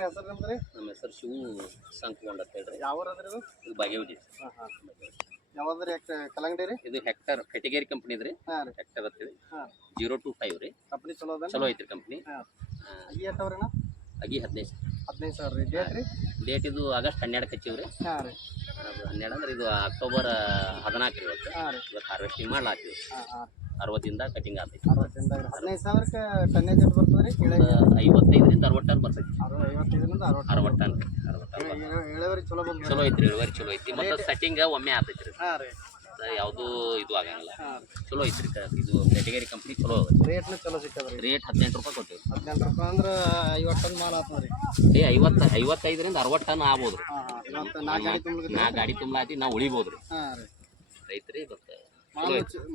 ಹೇಳ್ರಿ ಹೆಸರು ನಿಮ್ದು? ನಮ್ಮ ಹೆಸರು ಶಿವು ಸಂಕಗೊಂಡ ಅಂತ ಹೇಳ್ರಿ. ಯಾವ ಊರು ಅದ್ರಿ ಇದು? ಇದು ಬಾಗೇವಾಡಿ. ಯಾವ್ದ್ರಿ ಕಲ್ಲಂಗಡಿ ರೀ? ಇದು ಹೆಕ್ಟರ್ ಫೆಟಿಗೇರಿ ಕಂಪ್ನಿ ಇದ್ರಿ. ಹೆಕ್ಟರ್ ಹತ್ತಿರಿ 025 ರೀ. ಕಂಪ್ನಿ ಚಲೋ ಅದ? ಚಲೋ ಐತ್ರಿ ಕಂಪ್ನಿ. ಅಗಿ ಎಷ್ಟವ್ರಿನ? ಅಗಿ 15,000 ರೀ. ಡೇಟ್ ರೀ? ಡೇಟ್ ಇದು ಆಗಸ್ಟ್ 12 ಹಚ್ಚಿವ್ರಿ. ರೀ. ಅದು 12 ಅಂದ್ರೆ ಇದು ಅಕ್ಟೋಬರ್ 14 ಇವತ್ತು. ಇವತ್ತು ಹಾರ್ವೆಸ್ಟಿಂಗ್ ಮಾಡ್ಲಾಕ್ತೀವಿ. 60 ದಿಂದ ಕಟಿಂಗ್ ಆಗ್ತೈತಿ. 15,000ಕ್ಕೆ ಟನ್ನೇಜ್ ಎಷ್ಟು ಬರ್ತದೆ ರೀ? 55ರಿಂದ 60 ಟನ್ ಬರ್ತೈತಿ. 55ರಿಂದ 60 ಟನ್. ಇಳುವರಿ ಚಲೋ ಬಂದ? ಚಲೋ ಐತ್ರಿ, ಇಳುವರಿ ಚಲೋ ಐತಿ. ಮತ್ತೆ ಸೆಟ್ಟಿಂಗ್ ಒಮ್ಮೆ ಆಗ್ತೈತ್ರಿ. ಯಾವುದು ಇದು ಆಗಂಗಿಲ್ಲ. ಚಲೋ ಐತ್ರಿ. ಇದು ಫೆಟಿಗೇರಿ ಕಂಪ್ನಿ ಚಲೋ. ರೇಟ್ನು ಚಲೋ ಸಿಕ್ಕದ್ರಿ? ರೇಟ್ 18 ರೂಪಾಯಿ ಕೊಟ್ಟಿವಿ. 18 ರೂಪಾಯಿ ಅಂದ್ರೆ 50 ಟನ್ ಮಾಲ್ ಆಗ್ತದೆ ರೀ? 55ರಿಂದ 60 ಟನ್ ಆಗ್ಬೋದು ರೀ. 4 ಗಾಡಿ ತುಂಬಲಾತಿ ನಾವು ಉಳಿಬೋದು ರೀ. ರೈತ್ರಿ ಗೊತ್ತ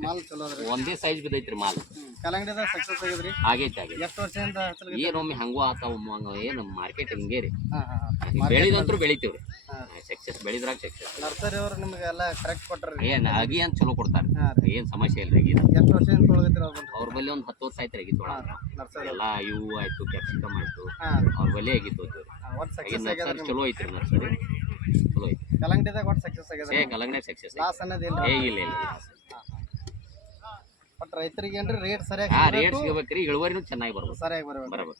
ಮಾಲ್ ಚಲೋ ಅದ್ರಿ. ಒಂದೇ ಸೈಜ್ ಬಿದ್ದೈತ್ರಿ ಮಾಲ್. ಕಲ್ಲಂಗಡಿದ ಸಕ್ಸಸ್ ಆಗಿದ್ರಿ? ಆಗೈತಿ. ಎಷ್ಟು ವರ್ಷದಿಂದ ಏನೊಮ್ಮೆ ಹಂಗೂ ಆತಾವ. ಏನು ಮಾರ್ಕೆಟ್ ಹಿಂಗೇ ರೀ. ಬೆಳಿದಂತ್ರು ಬೆಳಿತೀವ್ರಿ. ಸಕ್ಸಸ್ ಬೆಳಿದ್ರಾಗ ಸಕ್ಸಸ್. ನರ್ಸರಿ ಅವ್ರು ನಿಮ್ಗೆಲ್ಲ ಕರೆಕ್ಟ್ ಕೊಟ್ಟಾರ? ಏನ್ ಅಗಿ ಅಂತ ಚಲೋ ಕೊಡ್ತಾರೆ. ಏನ್ ಸಮಸ್ಯೆ ಇಲ್ರಿ. ಅಗಿ ಎಷ್ಟು ವರ್ಷದಿಂದ ತೊಳಗತ್ತೀರ ಅವ್ರ ಬಲ್ಲಿ ಒಂದು 10 ವರ್ಷ ಆಯ್ತು. ಅಗಿ ತೊಗೊಳ ಎಲ್ಲ ಇವು ಆಯ್ತು, ಕ್ಯಾಪ್ಸಿಕಮ್ ಆಯ್ತು, ಅವ್ರ ಬಲ್ಲಿ ಅಗಿ ತೊಗೊತೀವ್ರಿ. ಚಲೋ ಐತ್ರಿ ನರ್ಸರಿ. ಚಲೋ ಐತಿ. ಕಲ್ಲಂಗಡಿದಾಗ ಒಟ್ಟು ಸಕ್ಸಸ್ ಆಗಿದೆ? ಕಲ್ಲಂಗಡಿ ಸಕ್ಸಸ್. ಲಾಸ್ ಅನ್ನೋದಿಲ್ಲ? ಇಲ್ಲ. ಬಟ್ ರೈತರಿಗೆ ಏನ್ರಿ ರೇಟ್ ಸರಿಯಾಗಿ ರೇಟ್ ಸಿಗಬೇಕ್ರಿ. ಇಳುವರಿನೂ ಚೆನ್ನಾಗಿ ಬರ್ಬೇಕು. ಸರಿಯಾಗಿ ಬರ್ಬೇಕು.